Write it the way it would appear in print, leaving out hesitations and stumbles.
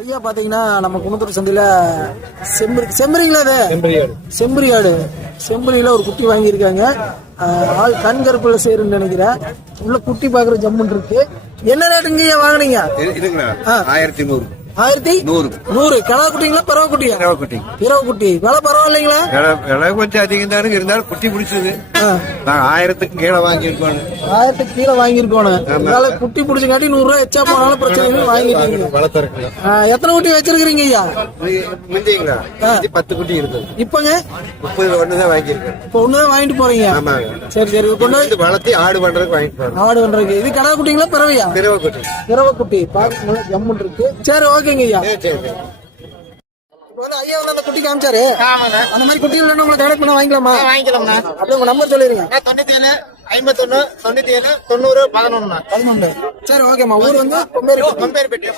ஐயா பாத்தீங்கன்னா நம்ம குணத்தூர் சந்தையில செம்பரிங்களா அது செம்பரியாடு செம்பரியில ஒரு குட்டி வாங்கியிருக்காங்க. ஆள் கண் கருப்புல சேருன்னு நினைக்கிறேன். உள்ள குட்டி பாக்குற ஜம்முன் இருக்கு. என்ன ரேட்டுங்க ஐயா வாங்கினீங்க? 1100. 1100. கடா குட்டிங்களா பறவை குட்டியா? பிறவை குட்டி. விலை பரவாயில்லைங்களா? விலை கொஞ்சம் அதிகம் தானே இருந்தாலும் குட்டி பிடிச்சது. நான் 1000க்கு கீழே வாங்கியிருக்கோம். 1000க்கு கீழே வாங்கியிருக்கோம். குட்டி பிடிச்சங்காட்டி 100 ரூபாய் எச்சா போனாலும் பிரச்சனை இல்லை, வாங்கிட்டீங்க. எத்தனை குட்டி வச்சிருக்கீங்க ஐயா? முந்திங்களா 10 குட்டி இருக்குது. இப்பங்க 30 ஒண்ணுதான் வாங்கியிருக்கேன். இப்ப ஒண்ணுதான் வாங்கிட்டு போறீங்க? சரி சரி. கொண்டு வந்து வளர்த்தி ஆடு பண்றதுக்கு வாங்கிட்டு போறேன். ஆடு பண்றதுக்கு. இது கடா குட்டிங்களா பறவையா? பிறவை குட்டி. பிறவை குட்டி பார்க்க ஜம்முன் இருக்கு. சரி ஓகேங்க ஐயா. ஐயா வந்து அந்த குட்டி காமிச்சாரு. அந்த மாதிரி குட்டிகள் வேணும் உங்களுக்கு கனெக்ட் பண்ண வாங்கிக்கலாமா? வாங்கிக்கலாம்ண்ணா. அப்படியே உங்க நம்பர் சொல்லிருங்க. 97 51 97 90 11. சரி ஓகேம்மா. ஊர் வந்து கொம்பேரிப்பேட்டை.